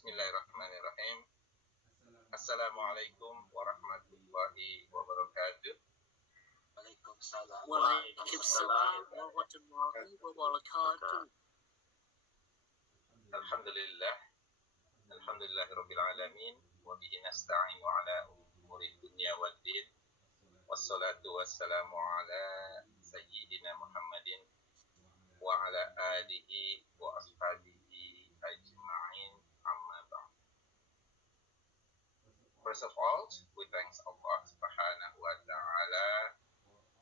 Bismillahirrahmanirrahim. Assalamualaikum warahmatullahi wabarakatuh. Waalaikumsalam warahmatullahi wabarakatuh. Alhamdulillah. Alhamdulillahirabbil alamin wa bihi nasta'inu ala umuri dunya waddin. Wassalatu wassalamu ala sayyidina Muhammadin wa ala alihi wa ashabihi ajma'in, amma ba'd. First of all, we thank Allah Subhanahu wa ta'ala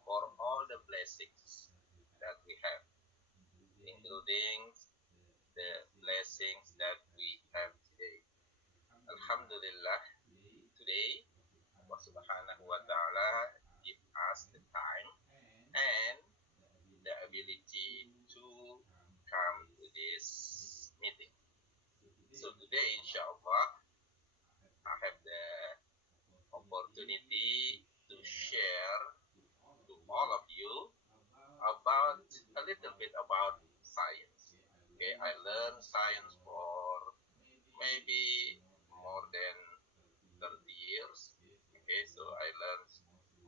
for all the blessings that we have, including the blessings that we have today. Alhamdulillah, today Allah Subhanahu wa ta'ala give us the time and the ability to come to this meeting. So today, inshallah, I have the opportunity to share to all of you about a little bit about science. Okay, I learned science for maybe more than 30 years. Okay, so I learned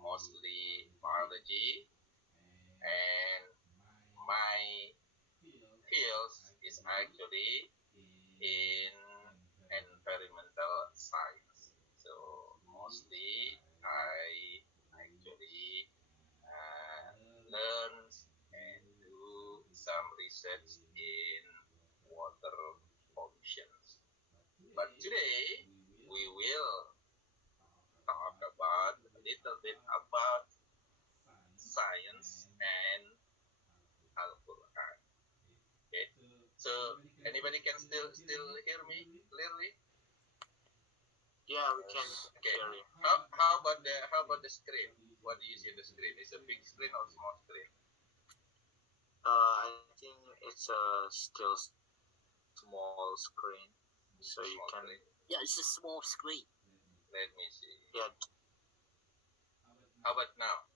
mostly biology, and my field is actually in environmental science. So mostly I actually learn and do some research in water pollution. But today we will talk about a little bit about science and Al-Quran. Okay, so anybody can still hear me clearly? Yeah, we can hear you. How about the screen? What do you see the screen? Is a big screen or small screen? I think it's still small screen, so you Small can. screen. Yeah, it's a small screen. Let me see. Yeah, How about now?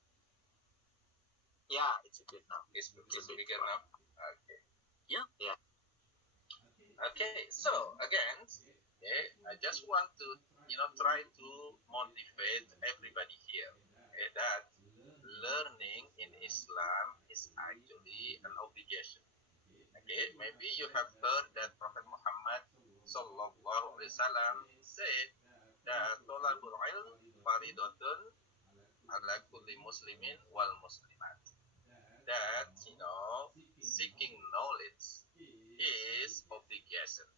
yeah, it's a bit now. It's bigger now. Okay. Yeah. Okay. So again, I just want to try to motivate everybody here that learning in Islam is actually an obligation. Okay, maybe you have heard that Prophet Muhammad sallallahu alaihi wasallam said that tolabul ilm faridatun ala kulli muslimin wal muslimat. That seeking knowledge is obligation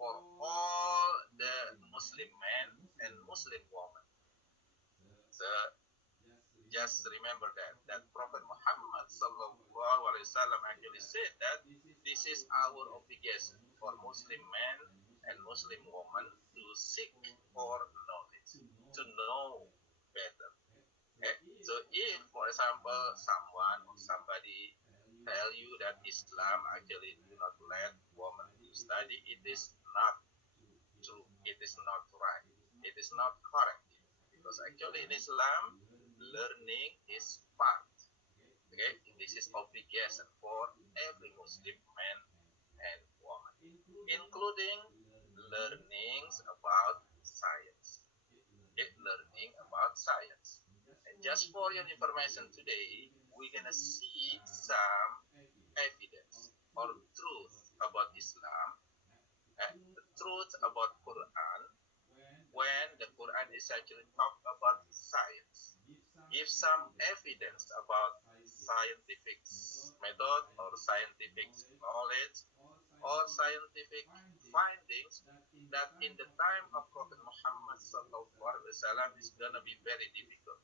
for all the Muslim men and Muslim women. So just remember that Prophet Muhammad sallallahu alaihi wasallam actually said that this is our obligation for Muslim men and Muslim women to seek for knowledge, to know better. So if, for example, someone or somebody tell you that Islam actually do not let women to study, it is not true. It is not right. It is not correct. Because actually in Islam, learning is part. Okay, this is obligation for every Muslim man and woman, including learnings about science. Okay, learning about science. And just for your information today, we're gonna see some evidence or truth about Islam, the truth about Quran, when the Quran is actually talk about science. Give some evidence about scientific method or scientific knowledge or scientific findings that in the time of Prophet Muhammad sallallahu alaihi wasallam is gonna be very difficult.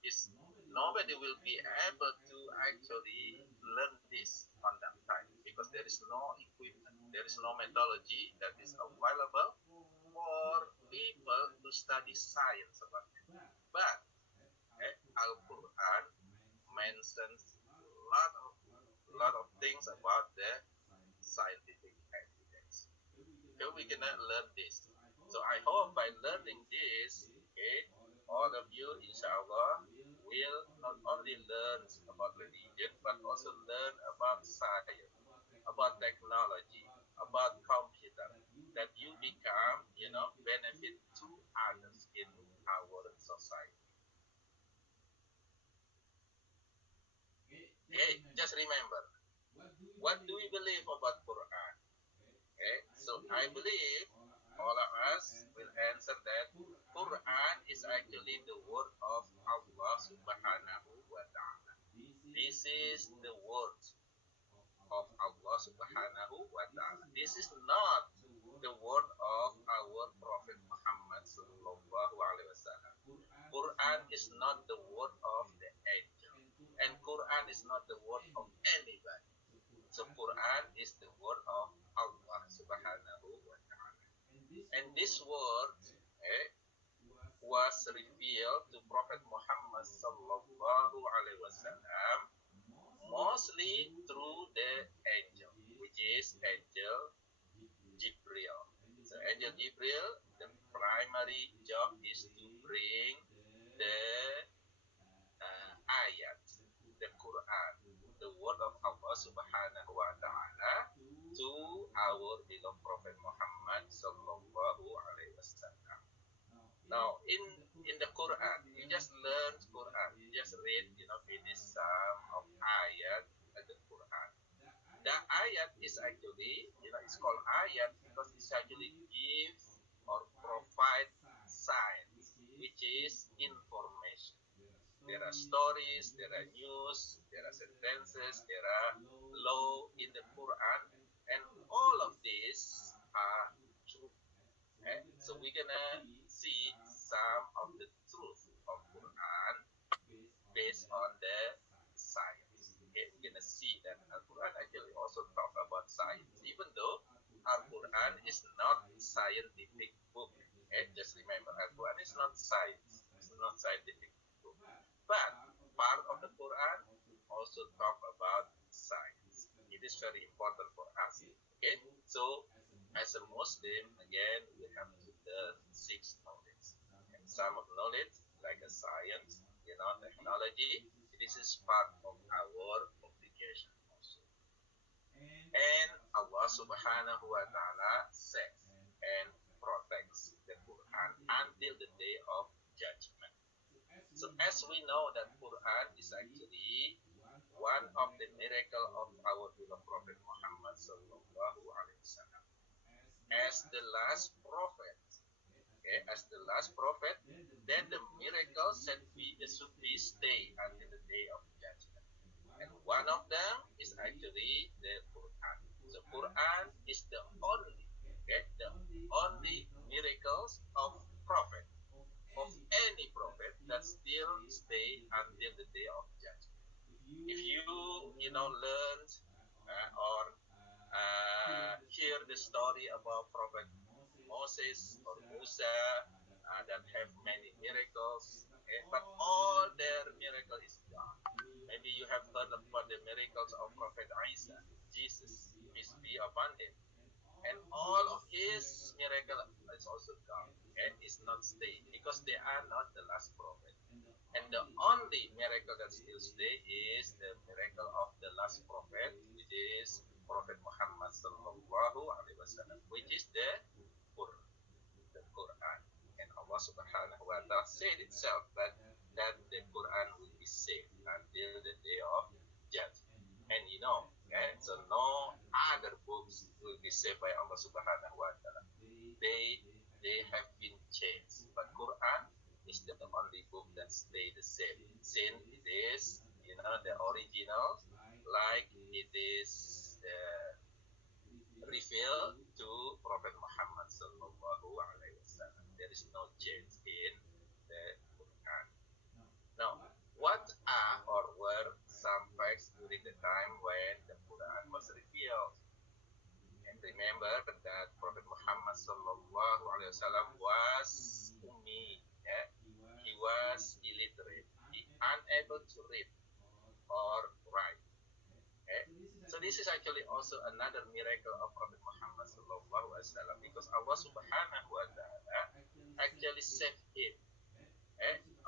Nobody will be able to actually learn this on that time because there is no equipment, there is no methodology that is available for people to study science about it. But Al-Quran mentions a lot of things about the scientific evidence. Okay, we're gonna learn this. So I hope by learning this, all of you, inshallah, will not only learn about religion, but also learn about science, about technology, about computer, that you become, society. Okay, just remember, what do we believe about Quran? Okay, so I believe all of us will answer that Quran is actually the word of Allah subhanahu wa ta'ala. This is the word of Allah subhanahu wa ta'ala. This is not the word of our Prophet Muhammad sallallahu alaihi wasallam. Quran is not the word of the angel. And Quran is not the word of anybody. So Quran is the word of Allah subhanahu wa ta'ala. And this word eh, was revealed to Prophet Muhammad sallallahu alaihi wasallam mostly through the angel, which is angel Jibril. So angel Jibril, the primary job is to bring the ayat, the Quran, the word of Allah subhanahu wa ta'ala to our beloved Prophet Muhammad sallallahu alaihi wasallam. Now, in the Quran, you just learn Quran, you just read, finish some of ayat in the Quran. The ayat is actually, it's called ayat because it's actually give or provide signs, which is information. There are stories, there are news, there are sentences, there are law in the Quran, and all of these are true. So we're gonna see some of the truth of Quran based on the science. Okay, we're gonna see that Al Quran actually also talk about science, even though Al Quran is not scientific book. Okay, just remember Al Quran is not science. It's not scientific book. But part of the Quran also talk about science. It is very important for us. Okay, so as a Muslim, again, we have to learn six knowledge. And some of knowledge, like a science, technology, this is part of our obligation also. And Allah subhanahu wa ta'ala says and protects the Quran until the day of judgment. So as we know that Quran is actually one of the miracle of our beloved Prophet Muhammad sallallahu alaihi wasallam. As the last prophet, okay, as the last prophet, then the miracle should be stay until the day of judgment. And one of them is actually the Quran. So Quran is the only, okay, the only miracles of prophet, of any prophet that still stay until the day of judgment. If you learned or hear the story about Prophet Moses or Musa that have many miracles, okay? But all their miracle is gone. Maybe you have heard about the miracles of Prophet Isa, Jesus, peace be upon him. And all of his miracle is also gone. Okay? It's not staying because they are not the last prophet. And the only miracle that still stay is the miracle of the last prophet, which is Prophet Muhammad sallallahu alaihi wasallam, which is the Quran. And Allah subhanahu wa ta'ala said itself that the Quran will be saved until the day of judgment. And okay, so no other books will be saved by Allah subhanahu wa ta'ala. They have been changed. But Quran is the only book that stay the same. Since it is, the original, like it is revealed to Prophet Muhammad sallallahu alaihi wasallam. There is no change in the Quran. Now, what are or were some facts during the time when the Quran was revealed? And remember that Prophet Muhammad sallallahu alaihi wasallam was ummi. Yeah? He was illiterate. He unable to read or write. Okay? So this is actually also another miracle of Prophet Muhammad sallallahu alaihi wasallam because Allah subhanahu wa ta'ala actually saved him.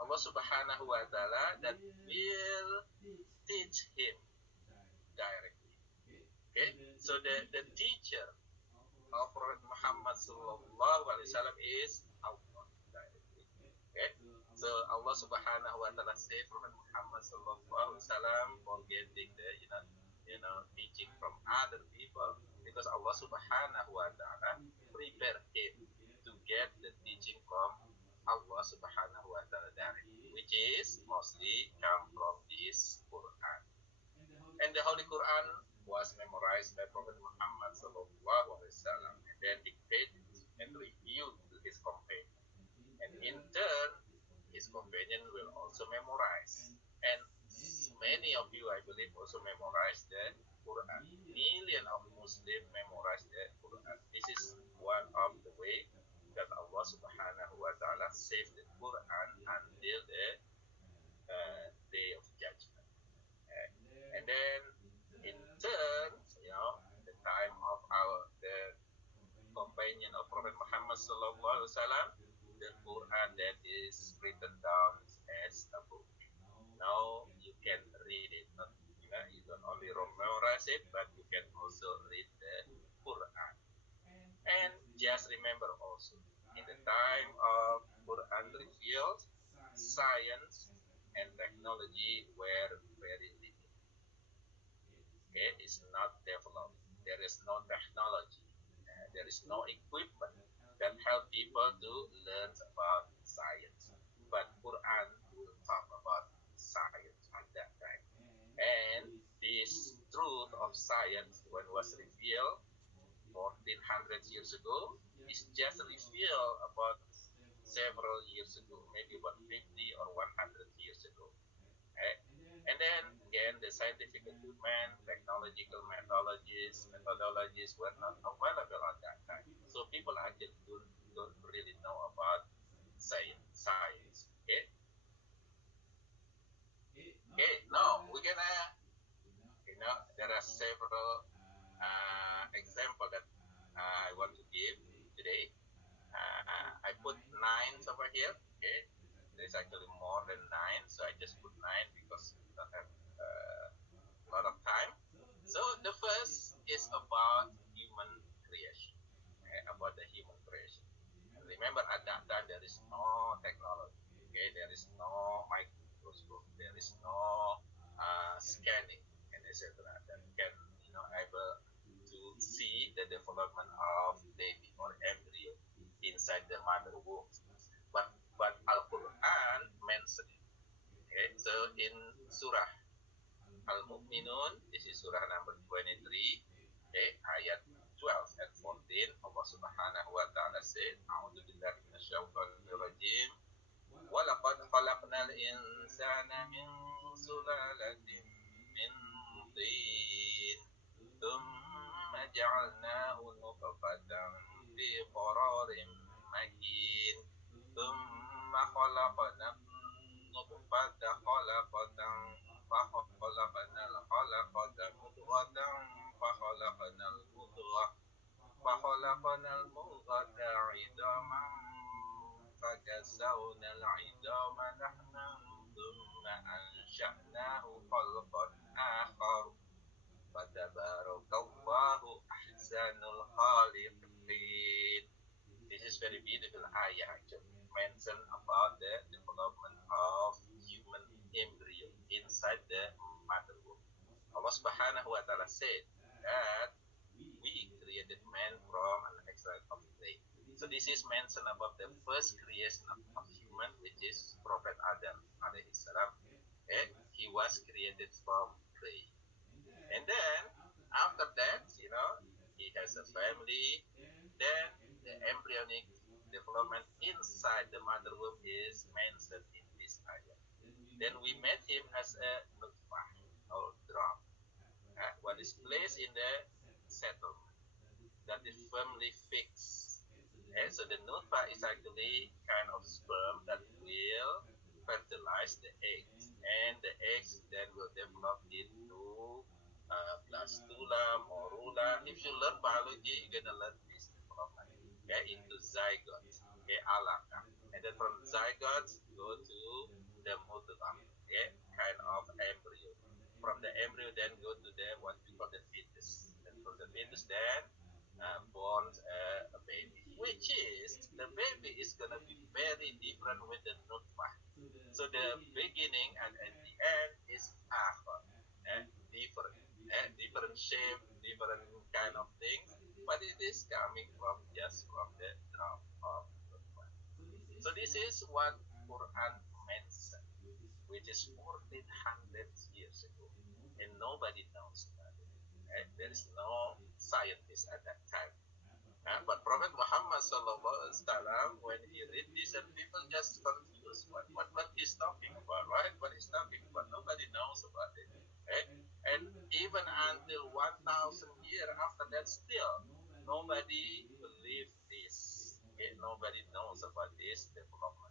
Allah subhanahu wa ta'ala that will teach him directly. Okay? So the teacher of Prophet Muhammad sallallahu alaihi wasallam is Allah directly. Okay? So Allah Subhanahu wa Taala say Prophet Muhammad sallallahu alaihi wasallam forgetting the teaching from other people, because Allah Subhanahu wa Taala prepare him to get the teaching from Allah Subhanahu wa Taala directly, which is mostly come from this Quran. And the Holy Quran was memorized by Prophet Muhammad sallallahu alaihi wasallam, and then dictated and revealed to his companion. And in turn, his companion will also memorize. And many of you, I believe, also memorize the Quran. Millions of Muslims memorize the Quran. This is one of the way that Allah Subhanahu wa Taala saved the Quran until the day of judgment. And then, in turn, the time of the companion of Prophet Muhammad sallallahu alaihi wasallam, the Quran that is written down as a book. Now you can read it. Not, you don't only memorize it, but you can also read the Quran. And just remember also, in the time of Quran revealed, science and technology were very limited. Okay, it's not developed. There is no technology. There is no equipment that help people to learn about science. But Quran will talk about science at that time. And this truth of science, when it was revealed 1400 years ago, is just revealed about several years ago, maybe about 50 or 100 years ago. Okay? And then again, the scientific equipment, technological methodologies were not available at that time. So people actually don't really know about science. Okay? Okay, now we're gonna, there are several example that I want to give today. I put nine over here. Okay, there's actually more than nine, so I just put nine because we don't have a lot of time. So the first is about human creation. Okay, about the human creation. And remember, at that time there is no technology. Okay, there is no microscope. There is no scanning and etc. That can able to see the development of baby or embryo inside the mother womb. But Al Quran mentioned it. Okay, so in Surah Al Mu'minun, this is Surah number 23, okay, ayat 12 and 14, Allah Subhanahu wa Ta'ala said, A'udzu billahi minasyaitonir rajim. Walaqad khalaqnal insana min sulalatin min tin. ثم جعلناه نطفة في قرار مكين ثم خلقنا النطفة فخلقنا الخلقة مضغة فخلقنا المضغة عظاما فكسونا العظام لحما ثم أنشأناه خلقا آخر Fatabarakallahu ahsanul khaliqin. This is very beautiful ayah actually. Mention about the development of human embryo inside the mother womb. Allah Subhanahu wa Ta'ala said that we created man from an extract of clay. So this is mentioned about the first creation of human, which is Prophet Adam alayhi salam. He was created from clay. And then after that, he has a family. Then the embryonic development inside the mother womb is mentioned in this ayah. Then we met him as a nutfah or drop. What is placed in the settlement that is firmly fixed. So the nutfah is actually kind of sperm that will fertilize the eggs, and the eggs then will develop into blastula, morula. If you learn biology, you're gonna learn this development. Okay, into zygote. Okay, halaqah, and then from zygote go to the mudghah. Okay, kind of embryo. From the embryo, then go to the what we call the fetus. And from the fetus, then born a baby, which is the baby is gonna be very different with the nutfah. So the beginning and at the end is akhir. Different, different shape, different kind of things, but it is coming from just from the drop of Quran. So this is what Quran mentioned, which is 1400 years ago, and nobody knows about it. There is no scientist at that time. But Prophet Muhammad sallallahu alaihi wasallam, when he read this, and people just confused what he's talking about, right? What he's talking about, nobody knows about it. Right? And even until 1,000 years after that, still nobody believed this. Okay? Nobody knows about this development.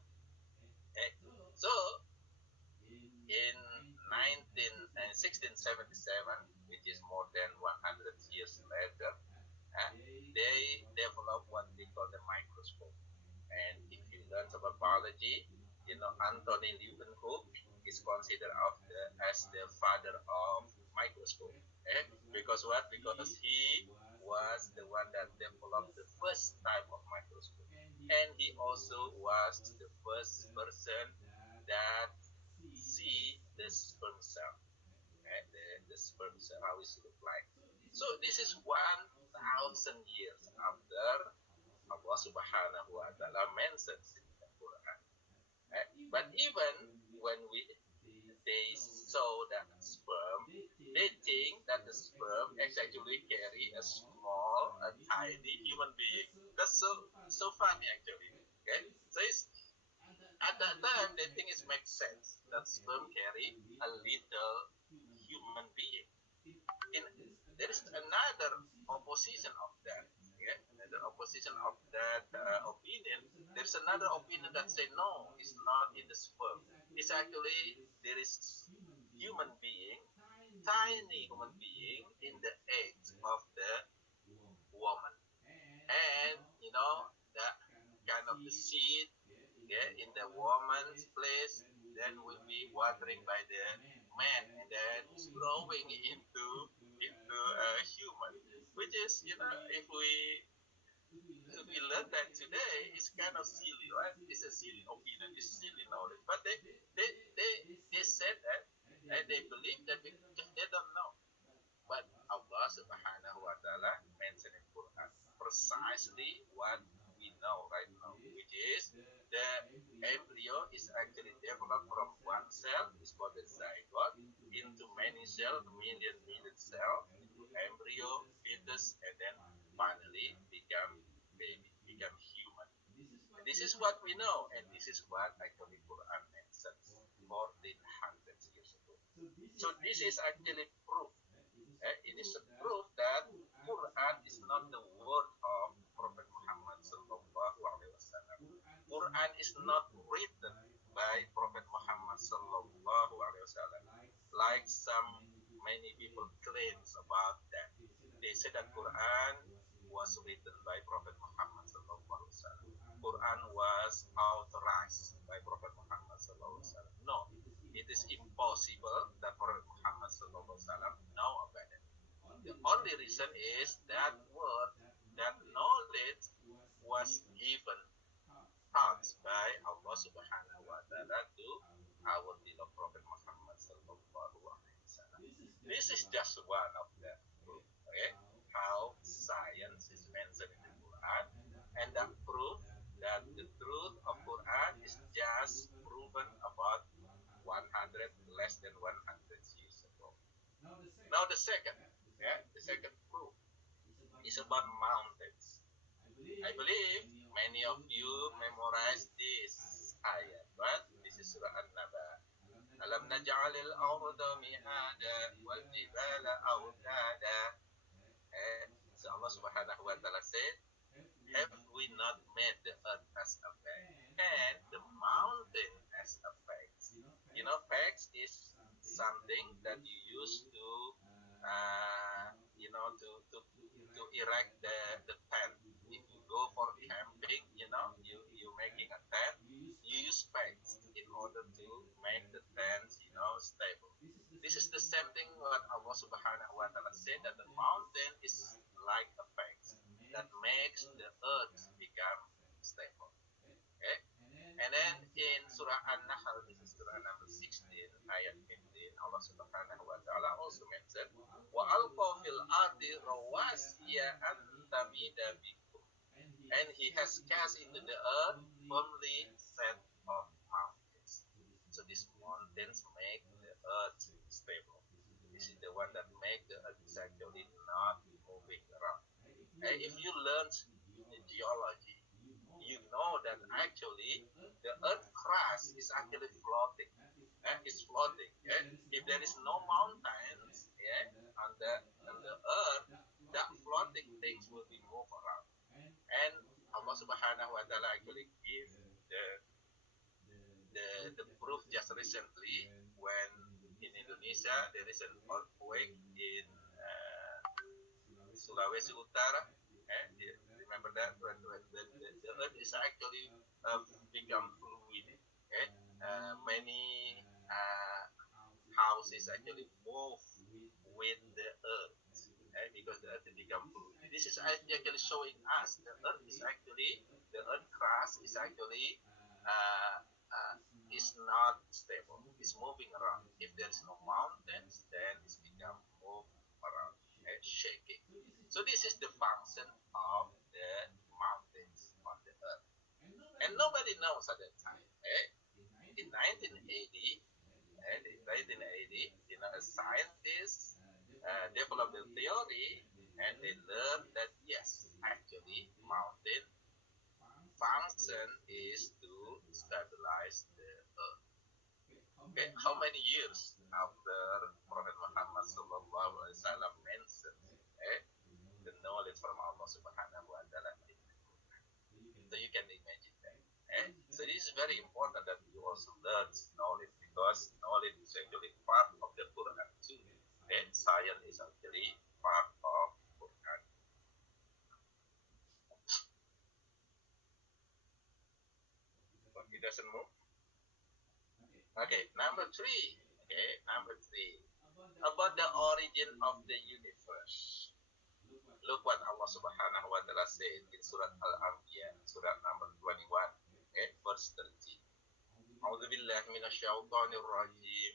Okay? So in 1677, which is more than 100 years later, uh, they developed what we call the microscope. And if you learn about biology, you know Anthony Leeuwenhoek is considered as the father of microscope. Because what? Because he was the one that developed the first type of microscope, and he also was the first person that see the sperm cell, the sperm cell, how it look like. So this is 1,000 years after Allah Subhanahu wa Taala mentions in the Quran. But even when they saw that sperm, they think that the sperm actually carry a small, a tiny human being. That's so funny actually. Okay, so it's, at that time they think it makes sense that sperm carry a little human being. In There is another opposition of that. Yeah, another opposition of that opinion. There's another opinion that say no, it's not in the sperm. It's actually there is human being, tiny human being in the egg of the woman, and the kind of the seed, yeah, in the woman's place, then will be watering by the man, and then it's growing into a human, which is, if we learn that today, it's kind of silly, right? It's a silly opinion, it's silly knowledge, but they they they said that, and they believe that because they don't know. But Allah Subhanahu wa Taala mentioned in Quran precisely what we know right now, which is the embryo is actually developed from one cell, is called the zygote, into many cells, million cells, into embryo, fetus, and then finally become baby, become human. And this is what we know, and this is what actually Quran mentions 1400 years ago. So this is actually proof. It is a proof that Quran is not the word of Prophet Muhammad sallallahu alaihi wasallam. Quran is not written by Prophet Muhammad sallallahu alaihi wasallam, like some many people claims about that. They say that Quran was written by Prophet Muhammad sallallahu alaihi wasallam. Quran was authorized by Prophet Muhammad sallallahu alaihi wasallam. No, it is impossible that Prophet Muhammad sallallahu alaihi wasallam know about it. The only reason is that word, that knowledge was given, taught by Allah Subhanahu wa Taala to our beloved Prophet Muhammad sallallahu alaihi wasallam. This is just one of the proof, okay? How science is mentioned in the Quran, and that proof that the truth of Quran is just proven about 100, less than 100 years ago. Now the second proof is about mountains. I believe many of you memorize this ayat, but this is Surah An-Naba. Alam naj'alil arda mihada wal jibala awtada. So Allah Subhanahu wa Ta'ala said, have we not made the earth as a bed and the mountain as a pegs? Pegs is something that you use to, to erect the tent. If you go for camping, you making a tent, you use pegs in order to make the tent, stable. This is the same thing what Allah Subhanahu wa Taala said, that the mountain is like a peg that makes the earth become stable. Okay? And then in Surah An-Nahl, this is Surah number 16, ayat 15, Allah Subhanahu wa Ta'ala also mentioned, وَأَلْقَى فِي الْأَرْضِ رَوَاسِيَ أَن تَمِيدَ بِكُمْ. And He has cast into the earth firmly set of mountains. So these mountains make the earth stable. This is the one that make the earth is actually not moving around. And if you learn geology, you know that actually the earth crust is actually floating. It's floating. If there is no mountains, on the earth, that floating things will be moved around. And Allah Subhanahu wa Taala actually give the the proof just recently when in Indonesia there is an earthquake in Sulawesi Utara. Remember that when the earth is actually become fluid. Many houses actually move with the earth because the earth become fluid. This is actually showing us the earth is actually the earth crust is actually uh, uh, is not stable. It's moving around. If there is no mountains, then it's become move around, shaking. So this is the function of the mountains on the earth, and nobody knows at that time. In 1980, and in 1980, scientists developed a theory, and they learned that yes, actually, mountain function is to stabilize the earth. Okay, how many years after Prophet Muhammad sallallahu alaihi wasallam mentioned the knowledge from Allah Subhanahu wa Taala? So you can imagine that. So this is very important that you also learn knowledge, because knowledge is actually part of the Quran too. And science is actually part of Quran. But it doesn't move. Okay, number three. Okay, number three. About the origin of the universe. Look what Allah Subhanahu wa Taala said in Surah Al-Anbiya, Surah number 21, verse 13. أعوذ بالله من الشيطان الرجيم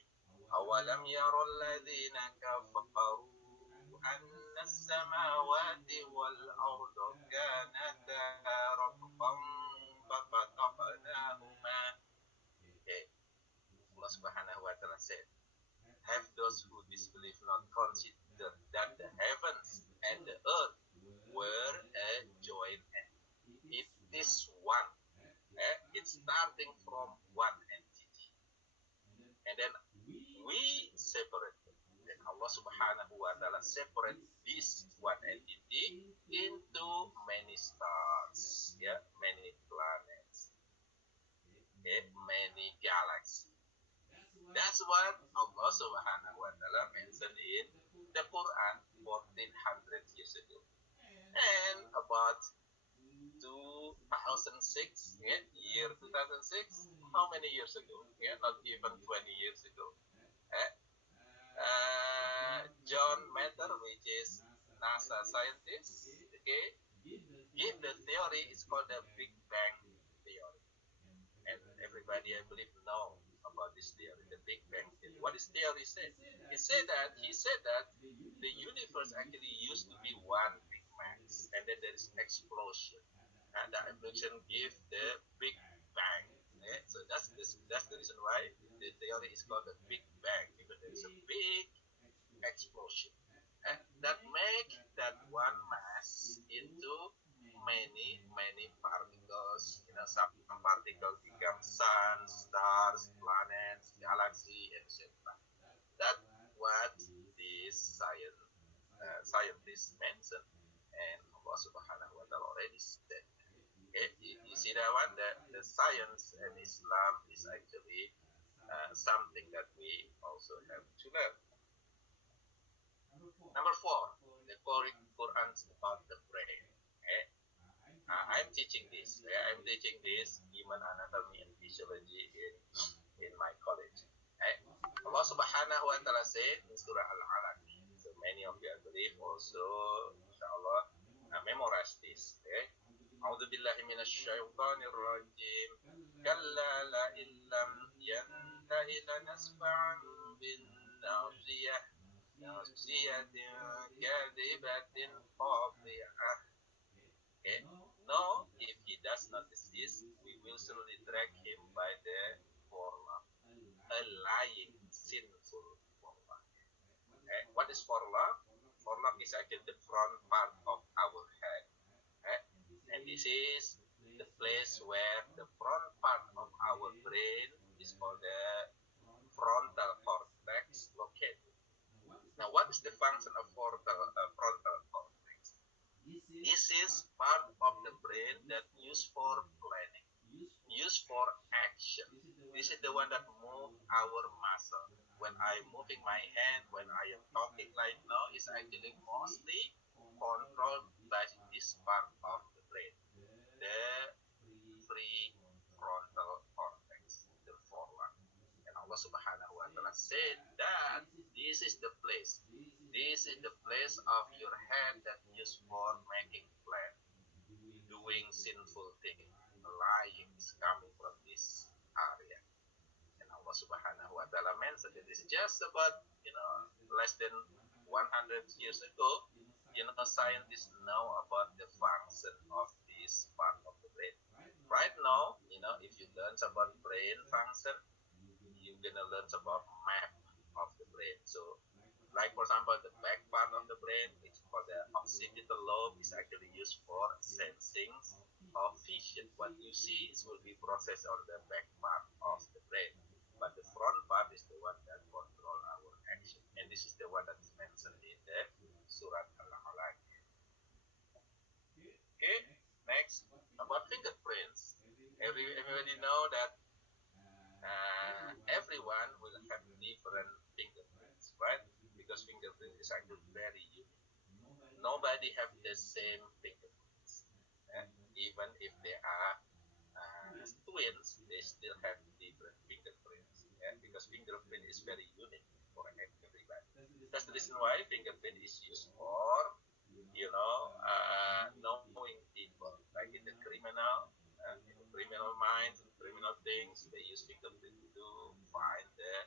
أولم ير الذين كفروا أن السماوات والأرض كانتا رتقا ففتقناهما. Allah Subhanahu wa Taala said, have those who disbelieve not considered that the heavens and the earth were a joint entity? It is one. It's starting from one entity, and then we separate them. Then Allah Subhanahu wa Taala separate this one entity into many stars, many planets, many galaxies. That's what Allah Subhanahu wa Taala mentioned in the Quran 1400 years ago. And about 2006, year 2006, how many years ago? Not even 20 years ago. John Matter, which is NASA scientist, give the theory. It's called the Big Bang theory, and everybody, I believe, know about this theory, the Big Bang theory. What his theory said? He said that the universe actually used to be one big mass, and then there is explosion, and the explosion gives the Big Bang. So that's the reason why the theory is called the Big Bang, because there is a big explosion that make that one mass into many particles. Some particles become suns, stars, planets, galaxy, etc. That's what this scientists mentioned, and Allah Subhanahu wa Taala already said. Okay, you see that one? The science and Islam is actually something that we also have to learn. Number four, the Quran about the brain. Okay? I'm teaching this. I'm teaching this human anatomy and physiology in my college. Allah Subhanahu wa Taala said in Surah Al-Alaq. So many of you, I believe, also, inshallah, memorize this. Okay? أعوذ بالله من الشيطان الرجيم كلا لئن لم ينته لنسفعا بالناصية ناصية كاذبة خاطئة. Okay. No, if he does not desist, we will surely drag him by the forelock, a lying, sinful forelock. What is forelock? Forelock is actually the front part of our head. And this is the place where the front part of our brain is called the frontal cortex located. Now, what is the function of frontal cortex? This is part of the brain that used for planning, used for action. This is the one that moves our muscle. When I'm moving my hand, when I am talking right now, is actually mostly controlled by this part of the brain, the prefrontal cortex, the forelock. And Allah Subhanahu wa Ta'ala said that this is the place. This is the place of your head that used for making plan, doing sinful thing, lying is coming from this area. And Allah Subhanahu wa Ta'ala mentioned it. It's just about, less than 100 years ago, scientists know about the function of this part of the brain. Right now, if you learn about brain function, you're gonna learn about map of the brain. So, like for example, the back part of the brain, it's called the occipital lobe, is actually used for sensing of vision. What you see is will be processed on the back part of the brain, but the front part is the one that control our action, and this is the one that is mentioned in the Surat Al-Halaqah. Okay, next about fingerprints. Everybody know that everyone will have different fingerprints, right? Because fingerprint is actually very unique. Nobody have the same fingerprints. Even if they are twins, they still have different fingerprints. Because fingerprint is very unique for everybody. That's the reason why fingerprint is used for, knowing people. Like in the criminal minds, in criminal things, they use fingerprint to find the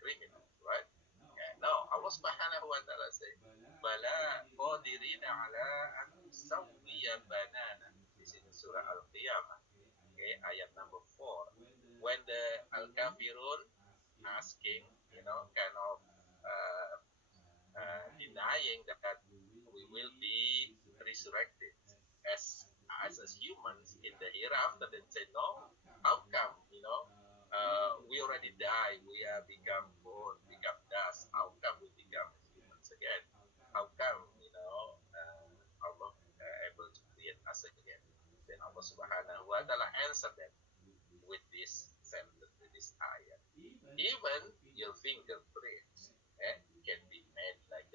criminals, right? No, Allah Subhanahu wa Ta'ala said, "Bala qadirina ala an nusawwiya banana." This is in Surah Al-Qiyamah, okay, ayat number 4. When the Al-Kafirun asking, kind of uh, denying that we will be resurrected as humans in the hereafter, then say, no, how come, we already die, we are become bone, become dust, how come we become humans again? How come, Allah able to create us again? Then Allah Subhanahu wa Ta'ala answered them with this sentence, with this ayat. Even your fingerprints can be made like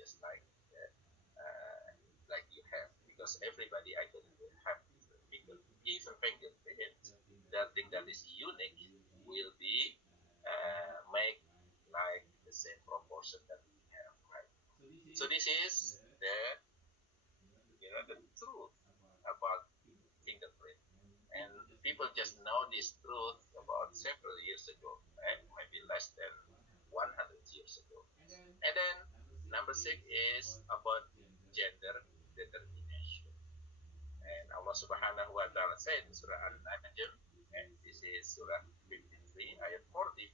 you have, because everybody actually will have different fingerprints. Even fingerprints, the thing that is unique will be made like the same proportion that we have, right? So this is the truth about fingerprint. And people just know this truth about several years ago, maybe less than 100 years ago. And then number 6 is about gender determination. And Allah Subhanahu wa Ta'ala said in Surah An-Najm, and this is Surah 53, ayat 45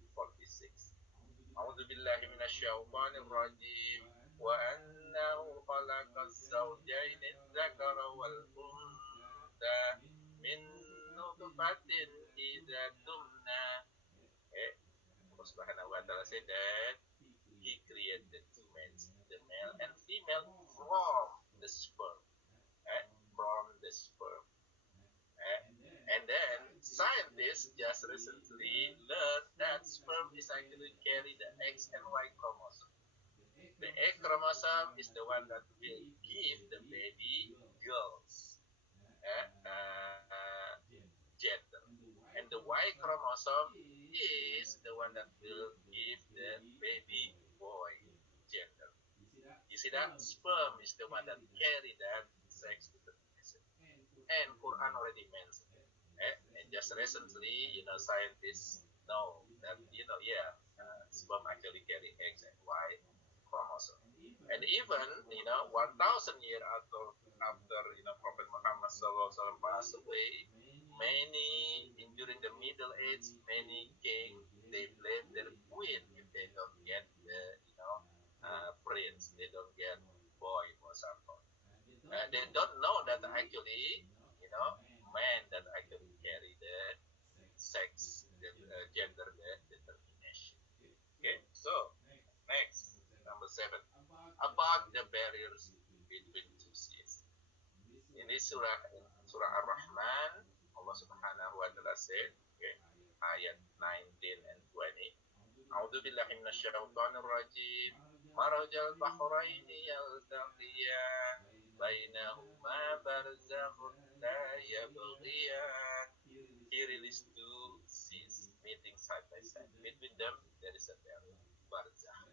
to 46. أعوذ بالله من الشيطان الرجيم وأنه خلق الزوجين الذكر والأنثى من نطفة إذا تمنى. Allah Subhanahu wa Ta'ala said that He created the two males, the male and female, from the sperm. From the sperm. And then scientists just recently learned that sperm is actually carry the X and Y chromosome. The X chromosome is the one that will give the baby girls gender, and the Y chromosome is the one that will give the baby boy gender. You see that sperm is the one that carry that sex determination. and Quran already mentioned. And just recently, scientists know that, yeah, sperm actually carry X and Y chromosome. And even, 1,000 years after, Prophet Muhammad SAW passed away, many, during the Middle Age, many king, they blame their queen if they don't get the, prince, they don't get boy or something. They don't know that actually, you know, men that actually carry the sex, the gender determination. Okay, so next, number 7, about the barriers between two seas. In this surah Ar-Rahman, Allah Subhanahu wa Taala said, okay, ayat 19 and 20. A'udzu billahi minasyaitonir rajim. Marajal bahraini yaltaqiyan bainahuma barzakhun la yabghiyan. Here it is two seas meeting side by side. Between them there is a barrier. Barzakh.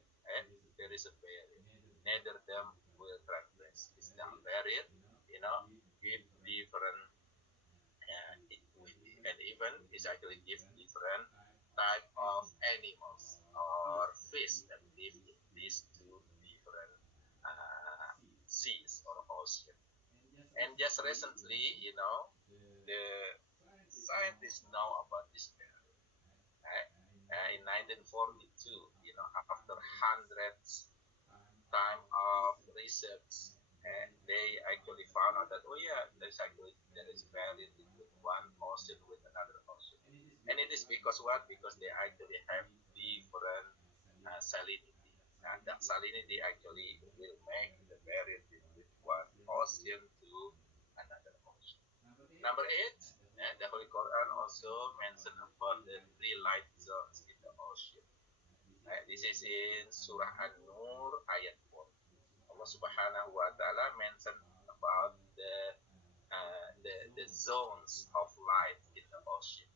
There is a barrier. Neither them will transgress. It's the barrier, give different and even is actually give different type of animals or fish that live in these two different seas or ocean. And just recently, the scientists know about this barrier. Right? In 1942, after hundreds time of research, they actually found out that, oh yeah, there is barrier between one ocean with another ocean. And it is because what? Because they actually have different salinity. And that salinity actually will make the barrier between one ocean to another ocean. Number 8, the Holy Quran also mentioned about the three light zones in the ocean. This is in Surah An-Nur ayat 4. Allah Subhanahu wa Taala mentioned about the zones of light in the ocean.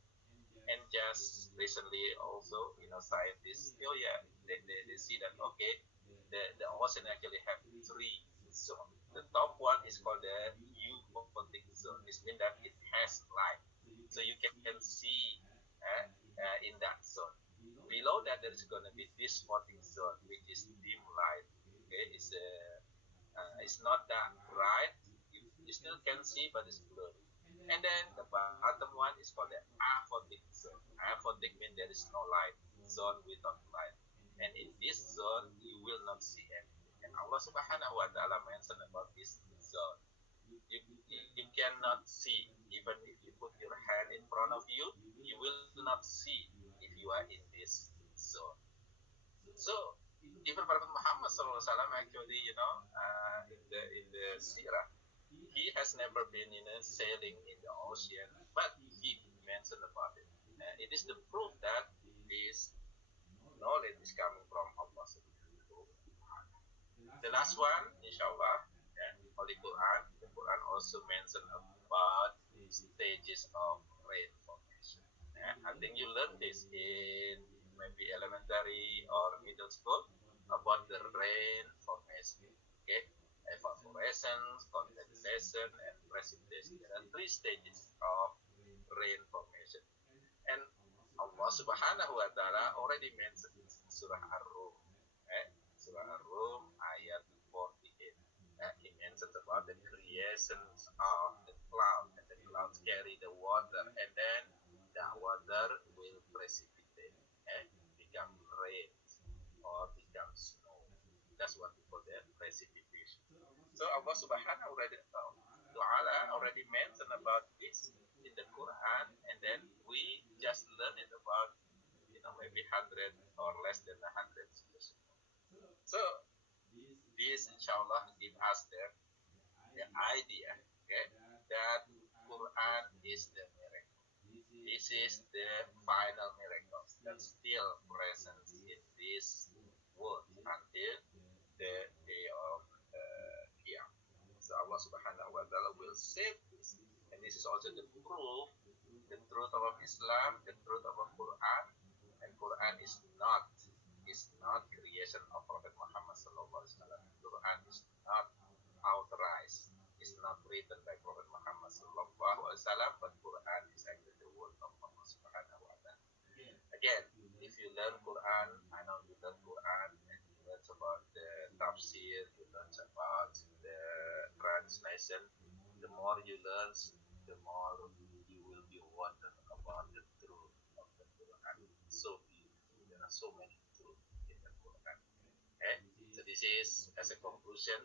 And just recently also, scientists, oh yeah, they see that, okay, the ocean actually have three zones. The top one is called the euphotic zone. This means that it has light, so you can see in that zone. Below that, there is going to be this spotting zone, which is dim light. Okay, it's not that bright. You still can see, but it's blurry. And then the bottom one is called the aphotic zone. Aphotic means there is no light, zone without light. And in this zone, you will not see anything. And Allah Subhanahu wa Taala mentioned about this zone. You cannot see, even if you put your hand in front of you, you will not see if you are in this zone. So even Prophet Muhammad SAW actually, in the Sirah, he has never been in a sailing in the ocean, but he mentioned about it. It is the proof that this knowledge is coming from Allah Subhanahu wa Taala. The last one, inshallah, Holy Quran. The Quran also mentioned about stages of rain formation. I think you learned this in maybe elementary or middle school about the rain formation. Okay, evaporation, condensation, and precipitation. There are three stages of rain formation. And Allah Subhanahu wa Taala already mentioned in Surah Ar-Rum, Surah Ar-Rum ayat 48. He mentions about the creations of the cloud, and the clouds carry the water, and then the water will precipitate, become rain or become snow. That's what we call the precipitation. So Allah Subhanahu wa Taala already mentioned about this in the Quran, and then we just learn it about, maybe 100 or less than 100 years ago. So this inshallah give us the idea, okay, that Quran is the miracle. This is the final miracle that still present in this world until the day of Qiyamah. So Allah Subhanahu wa Taala will save this, and this is also the proof, the truth of Islam, the truth of Quran, and Quran is not creation of Prophet Muhammad Sallallahu Alaihi Wasallam. Quran is not authorized. is not written by Prophet Muhammad SAW, but Quran is actually the word of Allah Subhanahu wa Ta'ala. Again, if you learn Quran, I know you learn Quran and you learn about the tafsir, you learn about the translation. The more you learn, the more you will be wondering about the truth of the Quran. So beautiful. There are so many truths in the Quran. Okay? So this is as a conclusion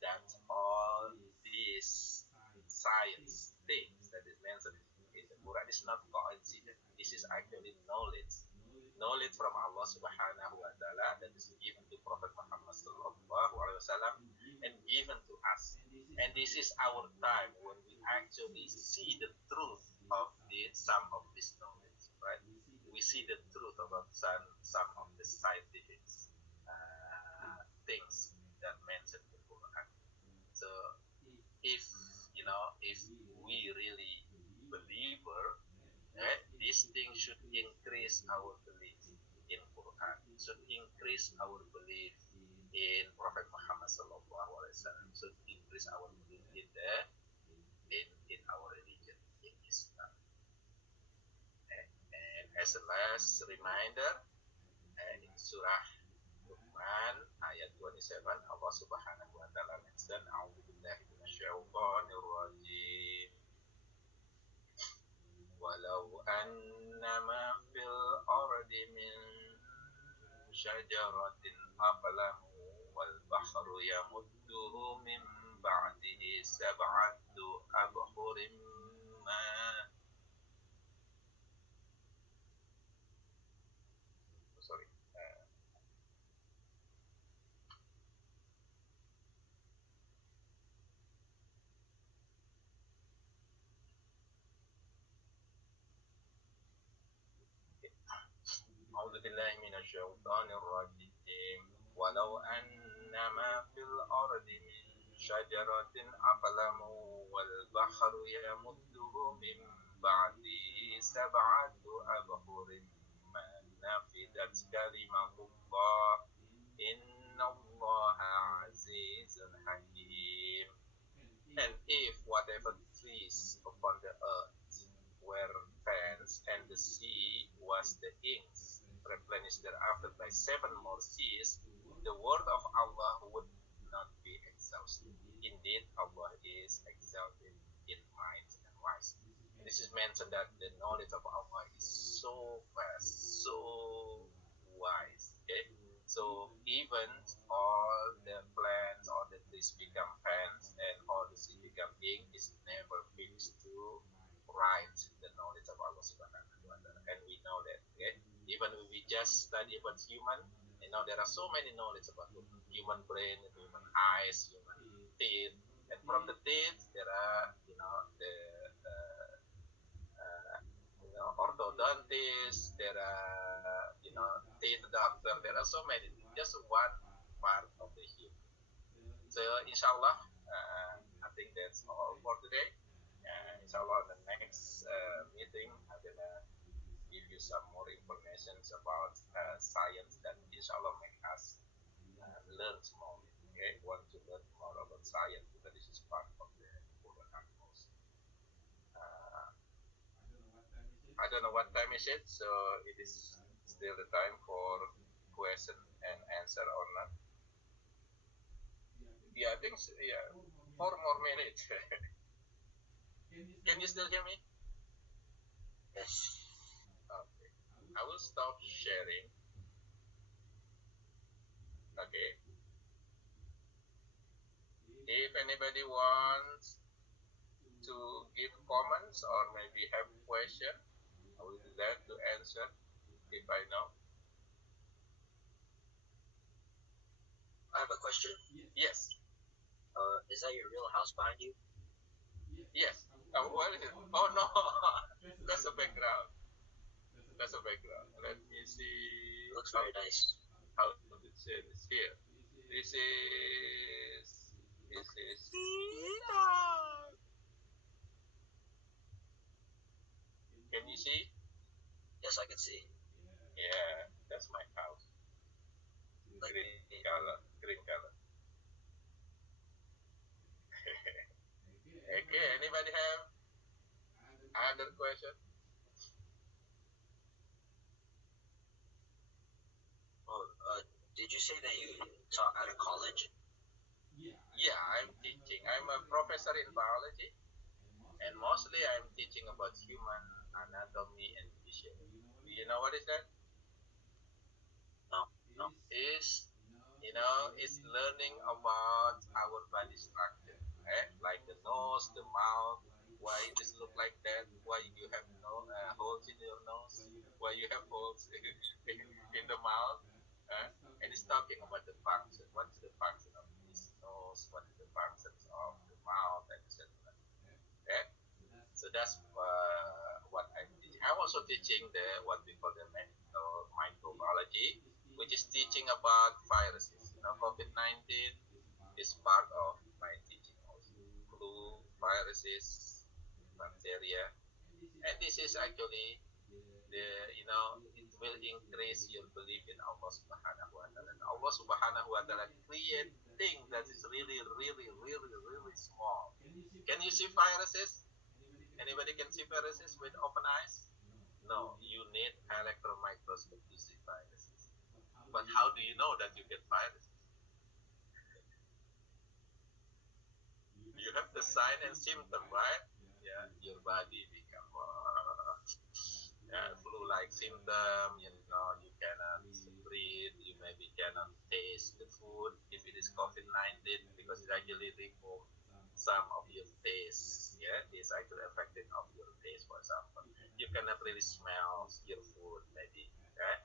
that all these science things that is mentioned in the Quran is not coincidence. This is actually knowledge. Knowledge from Allah Subhanahu wa Ta'ala that is given to Prophet Muhammad Sallallahu Alaihi Wasallam and given to us. And this is our time when we actually see the truth of some of this knowledge, right? We see the truth about some of the scientific things that mentioned in the Quran. So if if we really believer, this thing should increase our belief in Quran, should increase our belief in Prophet Muhammad Sallallahu Alaihi Wasallam, should increase our belief in our religion, in Islam. And as a last reminder, in Surah Luqman ayat 27, Allah Subhanahu wa Ta'ala mention, A'udzubillahi minasyaitonir rajim. Walau annama fil ardi min syajaratin aqlamu wal bahru yamudduhu min ba'dihi sab'atu abhurin ma sorry أعوذ بالله من الشيطان الرجيم ولو أن ما في الأرض من شجرة أقلام والبحر يمده من بعده سبعة أبحر ما نفدت كلمة الله إن الله عزيز حكيم. And if whatever trees upon the earth were fans, and the sea was the inks, replenished thereafter by 7 more seas, the word of Allah would not be exhausted. Indeed, Allah is exalted in might and wise. And this is mentioned that the knowledge of Allah is so vast, so wise. Okay? So even all the plants, all the trees become fans, and all the sea become ink is never fixed to write the knowledge of Allah Subhanahu wa Ta'ala. And we know that, okay? Even if we just study about human, there are so many knowledge about human brain, human eyes, human teeth, and from the teeth there are, the orthodontists, there are, teeth doctor, there are so many, just one part of the human. So inshallah, I think that's all for today. Inshallah, the next meeting, I'm gonna give you some more information about science that inshallah make us learn more. Okay, want to learn more about science because this is part of the Quran also. I don't know what time is it, so it is still the time for question and answer or not. Yeah, I think so, yeah, 4 more minutes. Can you still hear me? Yes. Okay. I will stop sharing. Okay. If anybody wants to give comments or maybe have question, I will be glad to answer if I know. I have a question. Yes. Is that your real house behind you? Yes. What is it? Oh no, that's a background. That's a background. Let me see. It looks very nice. How to say this here. This is. Can you see? Yes, I can see. Yeah, that's my house. Like, Green color. Green color. Okay, anybody have other question? Oh, did you say that you taught at a college? Yeah, I'm teaching. I'm a professor in biology, and mostly I'm teaching about human anatomy and physiology. Do you know what is that? No, no. Is is learning about our body structure, like the nose, the mouth, why it is look like that, why you have no holes in your nose, why you have holes in the mouth, and it's talking about the function. What is the function of this nose? What is the functions of the mouth, etc. Okay, so that's what I'm teaching. I'm also teaching the what we call the medical microbiology, which is teaching about viruses. COVID-19 is part of my teaching also. Flu, viruses, bacteria, and this is actually the it will increase your belief in Allah Subhanahu wa Taala. And Allah Subhanahu wa Taala create thing that is really, really, really, really small. Can you see viruses? Anybody can see viruses with open eyes? No, you need electron microscope to see viruses. But how do you know that you get viruses? You have the sign and symptom, right? Yeah, your body become flu-like symptom. You cannot breathe. You maybe cannot taste the food if it is COVID-19 because it actually remove some of your taste. Yeah, it's actually affecting of your taste. For example, you cannot really smell your food. Maybe. Okay?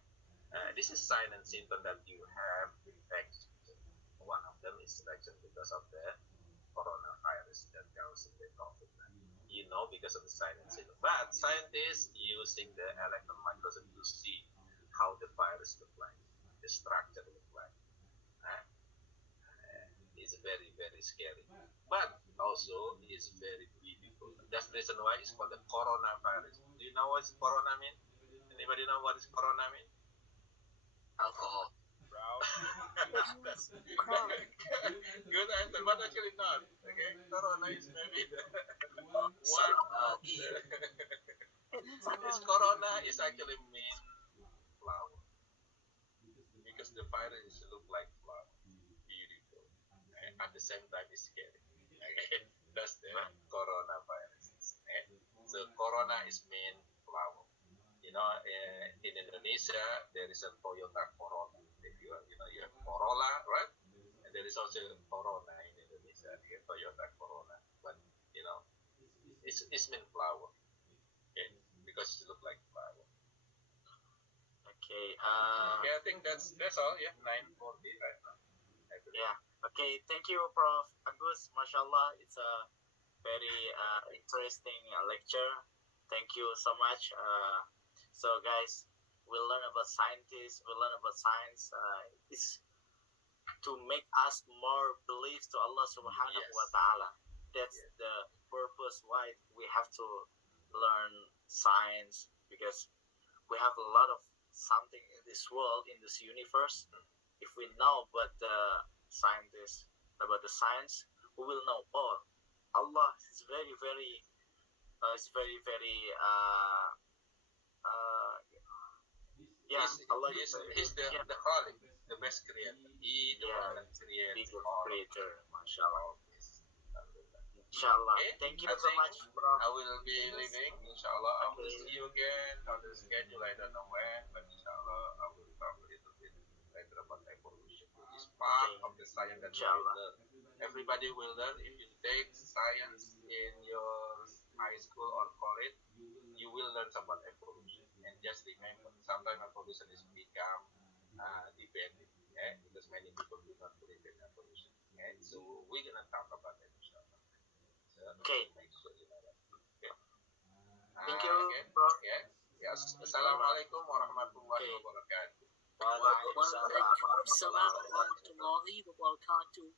This is sign and symptom that you have infection. One of them is infection because of the coronavirus that causes the COVID-19. Because of the sign and symptom. But scientists using the electron microscope to see how the virus look like, the structure look like. Uh, it's very, very scary. But also is very beautiful. That's the reason why it's called the coronavirus. Do you know what corona mean? Anybody know what is corona mean? Alcohol. Brown. That's good answer, but actually not. Okay, corona is maybe one of the. This corona is actually mean flower because the virus look like flower, beautiful, at the same time it's scary. Okay, that's the coronavirus. Okay? So corona is mean flower. In Indonesia there is a Toyota Corolla. If you have Corolla, right? And there is also Corona in Indonesia, Toyota Corolla. But you know, it's mean flower, okay? Because it look like flower. Okay. Okay, I think that's all. Yeah, 9:40 right now. Yeah. Okay. Thank you, Prof. Agus. Mashallah, it's a very interesting lecture. Thank you so much. So, guys, we learn about scientists. We learn about science. It's to make us more believe to Allah Subhanahu wa Taala. That's the purpose why we have to learn science, because we have a lot of something in this world, in this universe. If we know about the scientists, about the science, we will know, oh, Allah is very, very, Allah he's the Khalik, the best creator. He the one that creates all creator, mashallah. Inshallah. Okay. Thank you so much, bro. I will be leaving. Inshallah, I will see you again on the schedule. I don't know when, but inshallah, I will talk a little bit later about evolution, which is part of the science that you will learn. Everybody will learn. If you take science in your high school or college, you will learn about evolution. And just remember, sometimes evolution is become debated, because many people do not believe in evolution. So we're gonna talk about it, inshallah. Okay. Make sure you know that. Okay. Thank you, bro. Yes. Assalamualaikum warahmatullahi wabarakatuh. Waalaikumsalam warahmatullahi wabarakatuh.